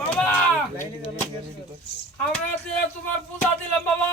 বাবা! আমরা তোমার পূজা দিলাম বাবা!